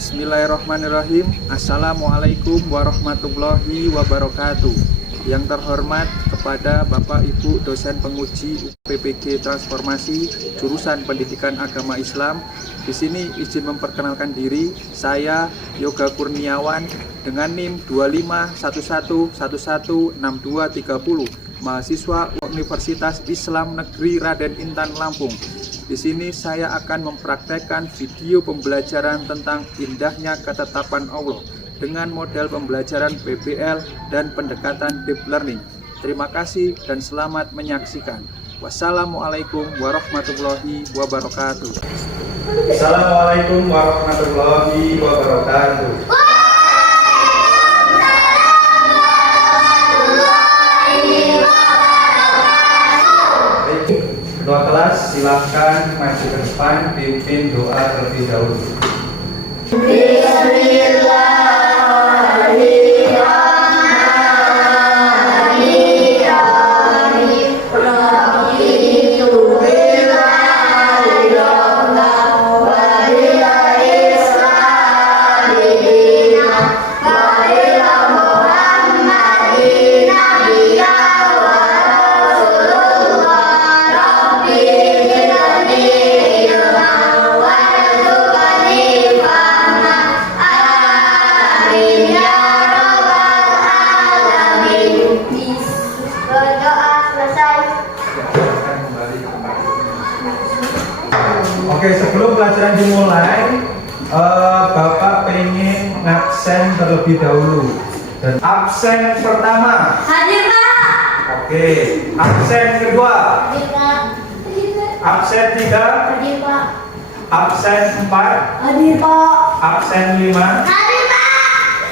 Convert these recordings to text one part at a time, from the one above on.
Bismillahirrahmanirrahim. Assalamualaikum warahmatullahi wabarakatuh. Yang terhormat kepada Bapak Ibu dosen penguji PPG Transformasi jurusan Pendidikan Agama Islam. Di sini izin memperkenalkan diri, saya Yoga Kurniawan dengan NIM 2511116230, mahasiswa Universitas Islam Negeri Raden Intan Lampung. Di sini saya akan mempraktekkan video pembelajaran tentang indahnya ketetapan Allah dengan model pembelajaran PBL dan pendekatan deep learning. Terima kasih dan selamat menyaksikan. Wassalamualaikum warahmatullahi wabarakatuh. Assalamualaikum warahmatullahi wabarakatuh. Ketua kelas silakan maju ke depan, pimpin doa terlebih dahulu. Oke, sebelum pelajaran dimulai, Bapak pengen ngabsen terlebih dahulu. Dan absen pertama hadir Pak. Oke, absen kedua Hadir Pak. absen tiga, Hadir Pak. absen empat, Hadir Pak. absen lima, Hadir Pak.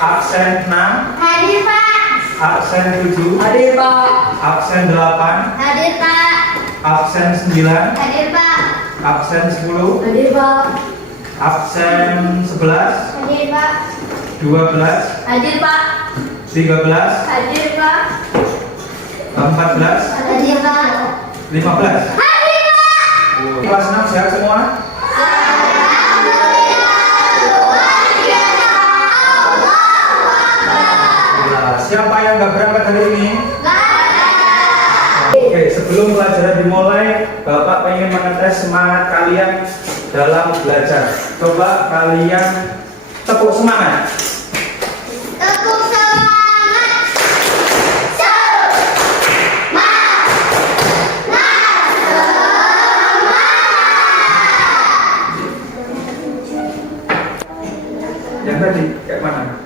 absen enam, Hadir Pak. absen tujuh, Hadir Pak. absen delapan, Hadir Pak. absen sembilan, Hadir Pak. absen 10, Hadir Pak. absen 11, Hadir Pak. 12, Hadir Pak. 13, Hadir Pak. 14, Hadir Pak. 15. Hadir Pak. Kelas 6 sehat semua? Siapa yang nggak berangkat hari ini? Oke, sebelum pelajaran dimulai, Bapak pengen mengetes semangat kalian dalam belajar. Coba kalian tepuk semangat. Tepuk semangat. Yang tadi kayak mana?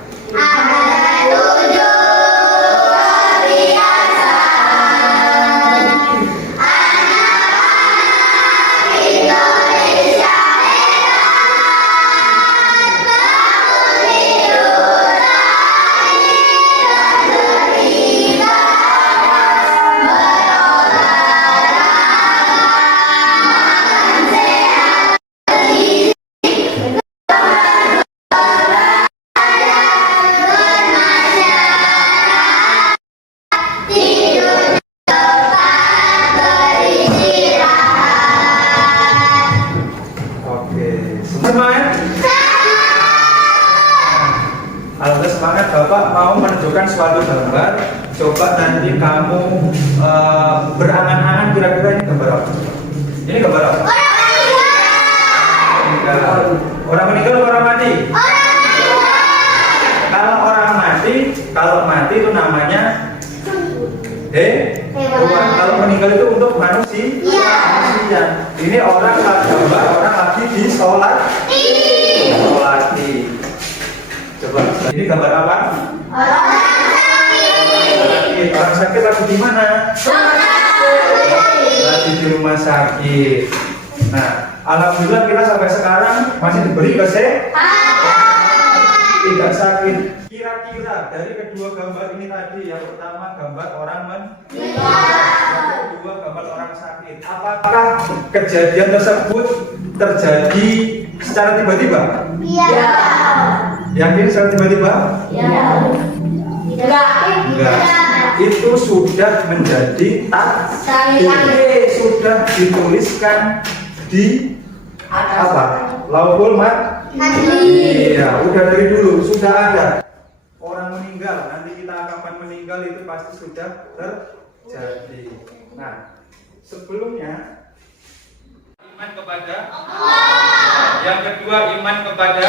Semangat. Kalau udah semangat, Bapak mau menunjukkan suatu gambar. Coba nanti kamu berangan-angan kira-kira ini gambar apa? Ini gambar apa? Orang meninggal atau orang mati? Kalau mati itu namanya hewan. Kalau meninggal itu untuk manusia. Ini orang gambar orang lagi disolati. Coba ini gambar apa? Orang sakit lagi di mana? Lagi di rumah sakit. Nah, alhamdulillah kita sampai sekarang masih diberi kesehatan, tidak sakit. Kira-kira dari kedua gambar ini tadi, yang pertama gambar orang meninggal, yang kedua gambar orang sakit, apakah kejadian tersebut terjadi secara tiba-tiba? Iya. Yakin secara tiba-tiba? Iya. Enggak. Itu sudah menjadi takdir, sudah dituliskan di apa? Lauhul Mahfuz. Iya, udah dari dulu sudah ada. Orang meninggal, nanti kita kapan meninggal itu pasti sudah terjadi. Nah, sebelumnya iman kepada Allah. Yang kedua iman kepada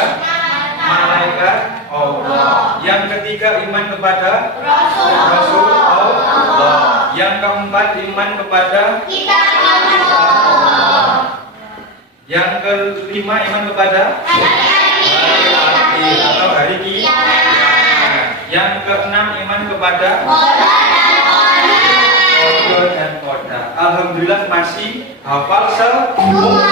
malaikat Allah. Yang ketiga iman kepada Rasul Allah. Yang keempat iman kepada Kitab Allah. Yang kelima iman kepada hari akhir atau hari kiamat. Yang keenam iman kepada Qadar dan Qadar. Alhamdulillah masih hafal semua.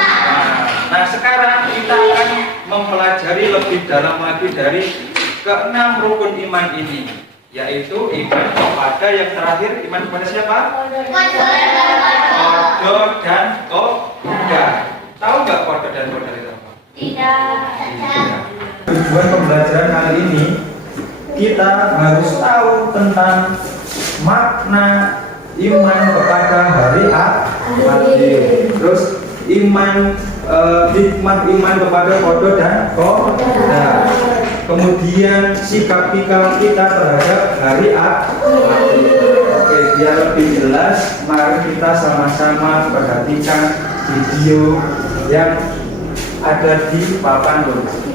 Nah, sekarang kita akan mempelajari lebih dalam lagi dari keenam rukun iman ini, yaitu iman kepada yang terakhir, iman kepada siapa? Qadar dan Qadar. Tahu nggak Qadar dan Qadar itu apa? Tidak. Tujuan pembelajaran kali ini kita harus tahu tentang makna iman kepada hari akhir. Terus iman hikmah iman kepada Qadar dan Qadar. Kemudian sikap pikir kita terhadap hari akhir. Oke, biar lebih jelas, mari kita sama-sama perhatikan video yang ada di papan tulis.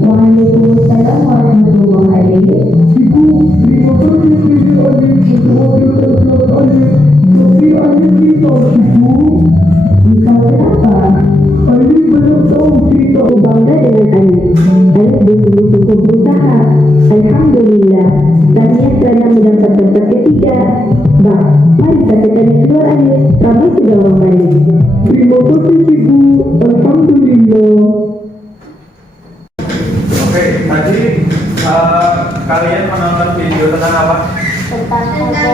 Waalaikumsalam warahmatullahi Alhamdulillah, Tania telah mendapat tempat ketiga. Bah, mari katakan yang keluar Alif. Ramai sudah membalik. Terima kasih Ibu. Alhamdulillah. Oke, tadi kalian menonton video tentang apa?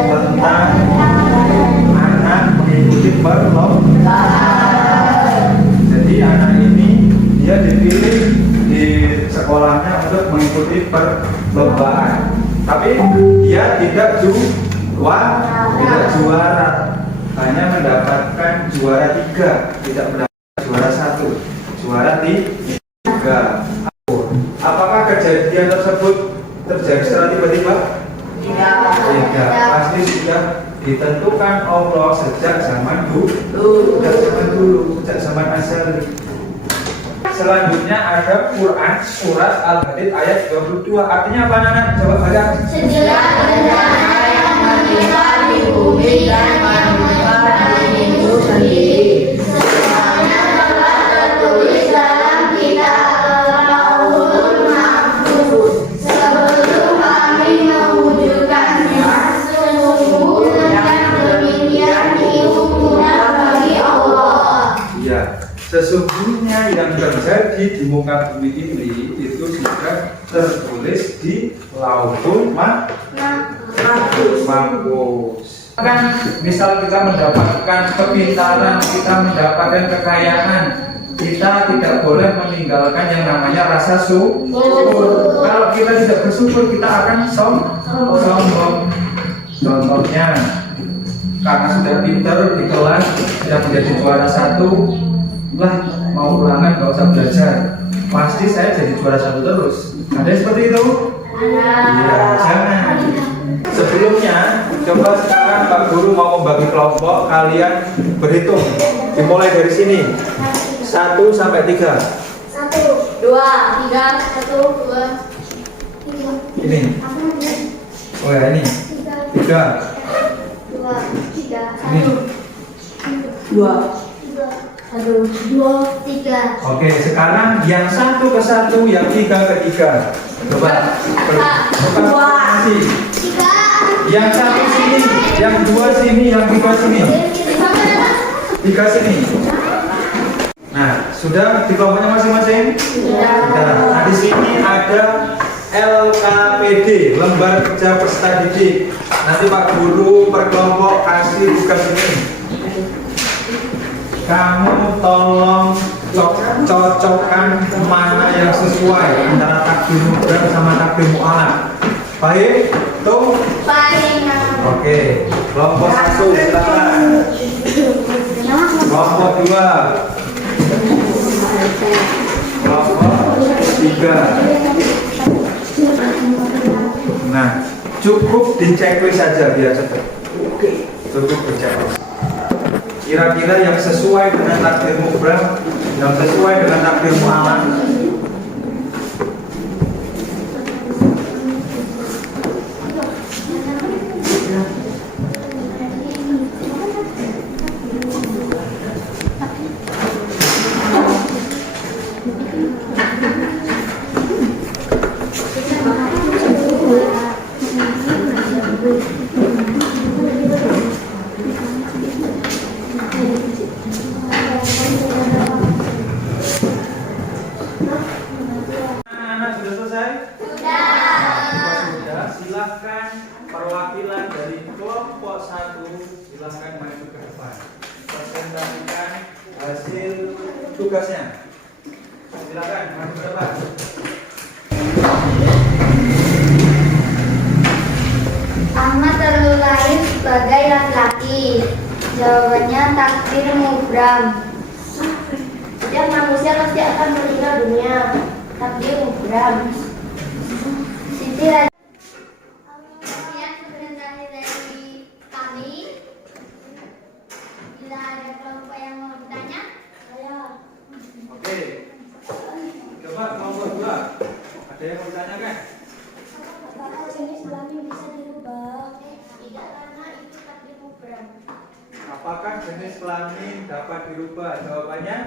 Tentang anak mengikuti perlombaan. Jadi anak ini dia dipilih di sekolahnya untuk mengikuti perlombaan, tapi dia tidak juara, hanya mendapatkan juara 3, tidak mendapatkan juara 1, juara 3. Apakah kejadian tersebut terjadi secara tiba-tiba? Tidak, pasti sudah ditentukan Allah sejak zaman dulu, sejak zaman azali. Selanjutnya ada Quran surat Al-Hadid ayat 22. Artinya apa anak? Coba baca. Segala bencana yang menimpa di bumi dan menimpa dirimu sendiri, semuanya telah tertulis dalam kitab Lauhul Mahfuz sebelum kami mewujudkannya. Sesungguhnya yang demikian itu mudah bagi Allah. Iya, sesungguhnya yang terjadi di muka bumi ini itu sudah tertulis di Lauhul Mahfuz. Kan misal kita mendapatkan kepintaran, kita mendapatkan kekayaan, kita tidak boleh meninggalkan yang namanya rasa syukur. Kalau kita tidak bersyukur, kita akan sombong. Contohnya, karena sudah pintar di kelas, sudah menjadi juara 1, lah mau ulangan gak usah belajar, pasti saya jadi juara 1 terus. Ada yang seperti itu? Iya, jangan. Sebelumnya, coba sekarang Pak Guru mau membagi kelompok, kalian berhitung. Dimulai dari sini, 1 sampai 3. 1, 2, 3, 1, 2, 3. Ini. Oh ya ini. 3. 2, 3, Ini. 2, 3. Oke, sekarang yang 1 ke 1, yang 3 ke 3. Coba. Masih. 3. Yang 1 sini, yang 2 sini, yang 3 sini. 3 sini. Nah, sudah di kelompoknya masing-masing? Sudah. Nah, di sini ada LKPD, lembar kerja peserta didik. Nanti Pak Guru per kelompok kasih tugas ini. Kamu tolong cocokkan mana yang sesuai antara takdir mubram sama takdir mu'alaf. Baik, tuh. Baik. Oke, kelompok 1 silakan. Kelompok 2. Kelompok 3. Nah, cukup diceklis saja biar cepat. Cukup diceklis. Kira-kira yang sesuai dengan takdir mubram, yang sesuai dengan takdir mu'alaf. Silahkan perwakilan dari kelompok 1 silahkan maju ke depan presentasikan hasil tugasnya. Silahkan maju ke depan. Ahmad terlahir sebagai laki-laki. Jawabannya takdir mubram. Setiap manusia pasti akan meninggal dunia. Takdir mubram. Siti Oke. Coba kelompok 2. Ada yang mau ditanyakan? apakah jenis kelamin bisa dirubah? Tidak, karena itu takdir mubram. Apakah jenis kelamin dapat dirubah? Jawabannya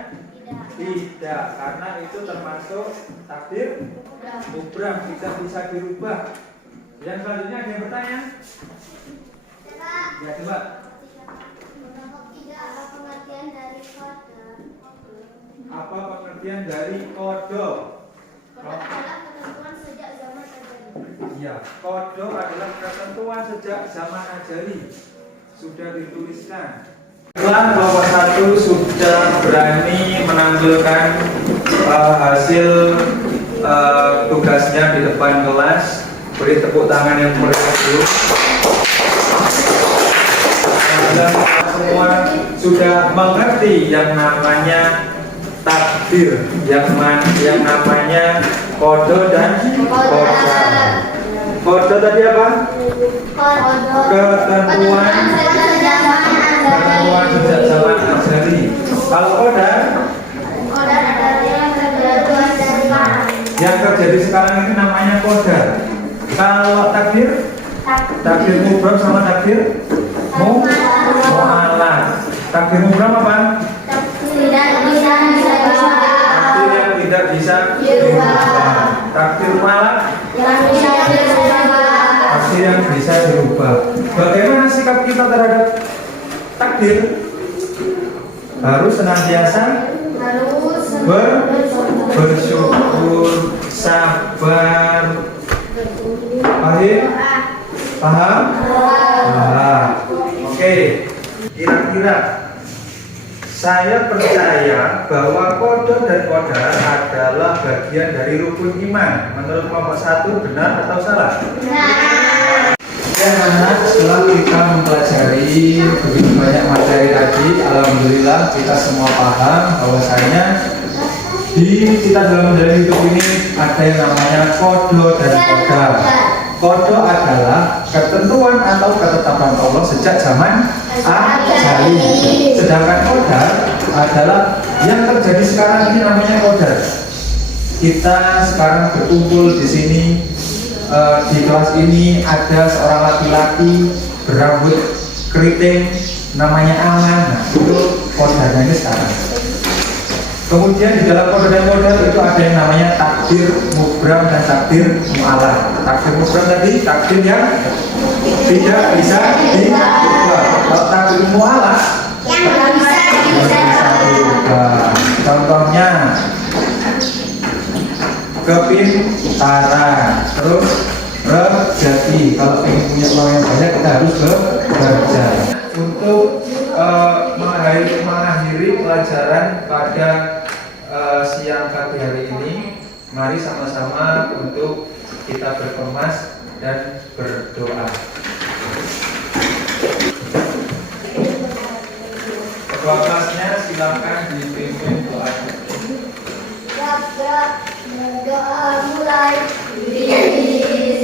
tidak, karena itu termasuk takdir mubram, tidak bisa dirubah. Yang selanjutnya ada yang bertanya? Ya, coba. Apa pengertian dari kodok? Iya, kodok adalah ketentuan sejak zaman ajali. Sudah dituliskan. Setelah kelompok 1 sudah berani menampilkan hasil tugasnya di depan kelas, beri tepuk tangan yang meriah dulu. Dan semua sudah mengerti yang namanya takdir, yang namanya kodo dan kodar. Kodo tadi apa? Ketentuan sejak zaman azali. Kalau kodar yang terjadi sekarang ini namanya kodar. Kalau takdir mubram sama takdir mu'alaf. Takdir mubram apa? Takdir yang tidak bisa dirubah. Takdir mu'alaf? Takdir yang bisa dirubah. Bagaimana sikap kita terhadap takdir? Harus senantiasa bersyukur, sabar. Paham? Oke. Kira-kira saya percaya bahwa kodok dan kodar adalah bagian dari rukun iman. Menurut kelompok 1 benar atau salah? Benar. Ya, anak, setelah kita mempelajari begitu banyak materi tadi, alhamdulillah kita semua paham bahwasanya kita dalam menjalani hidup ini ada yang namanya kodok dan kodar. Kodok adalah ketentuan atau ketetapan Allah sejak zaman ajali. Sedangkan kodar adalah yang terjadi sekarang ini namanya kodar. Kita sekarang berkumpul di sini, di kelas ini ada seorang laki-laki berambut keriting namanya Aman. Nah, itu kodarnya ini sekarang. Kemudian di dalam kodar dan kodar itu ada yang namanya takdir mubram dan takdir mu'alaf. Takdir mubram tadi takdir yang tidak bisa dirubah. Kalau takdir mu'alaf Yang bisa dirubah. Contohnya kepintaran. Terus rezeki. Kalau ingin punya uang yang banyak kita harus bekerja. Untuk mengakhiri pelajaran pada siang pagi hari ini, mari sama-sama untuk kita berkemas dan berdoa. Kedua kelasnya silakan dipimpin doa. Doa mulai. Bismillah.